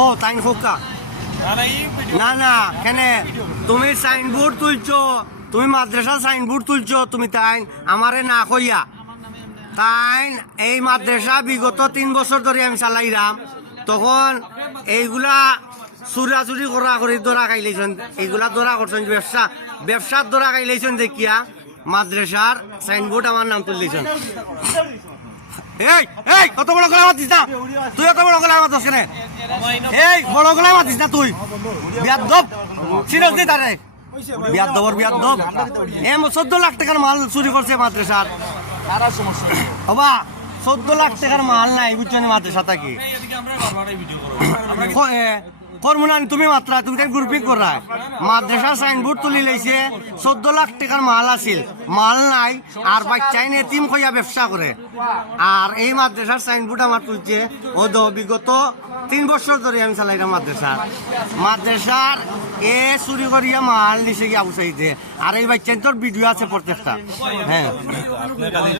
ও তাই হোকা না না কেন তুমি সাইনবোর্ড তুলছো, তুমি মাদ্রাসা সাইনবোর্ড তুলছো, তুমি তাই আমারে না কইয়া তাই এই মাদ্রাসা বিগত 3 বছর ধরে আমি চালাইলাম, তখন এইগুলা চুরাচুরি করা করে ধরা খাইলেছেন, এইগুলা ধরা করছেন ব্যবসার ধরা খাইলেছেন দেখিয়া মাদ্রাসার সাইনবোর্ড আমার নাম তুললেছেন। এই এই কত বড় গলা মাতিস না তুই, এত বড় গলা মাতিস কেন? এই বড় গলা মাতিস না তুই, বিয়াদব সিরিয়াস নেই তারে, বিয়াদবর বিয়াদব। 14 লাখ টাকার মাল চুরি করছে মাদ্রাসার, বাবা 14 লাখ টাকার মাল নাই বুঝছেন মাদ্রাসা থাকি করবো না তুমি মাত্রা, তুমি তাই গ্রুপিং করা মাদ্রাসা সাইনবোর্ড তুলি লাইছে 14 লাখ টাকার মাল আছিল, মাল নাই আর বাচ্চাই এতিম কইয়া ব্যবসা করে। আর এই মাদ্রাসার সাইনবোর্ড আমার তুলছে ও তো বিগত 3 বছর ধরে আমি চালাইলাম মাদ্রাসার এ চুরি করিয়া মাল নিচে গিয়ে আবুসাইতে। আর এই বাচ্চাই তোর ভিডিও আছে প্রত্যেকটা। হ্যাঁ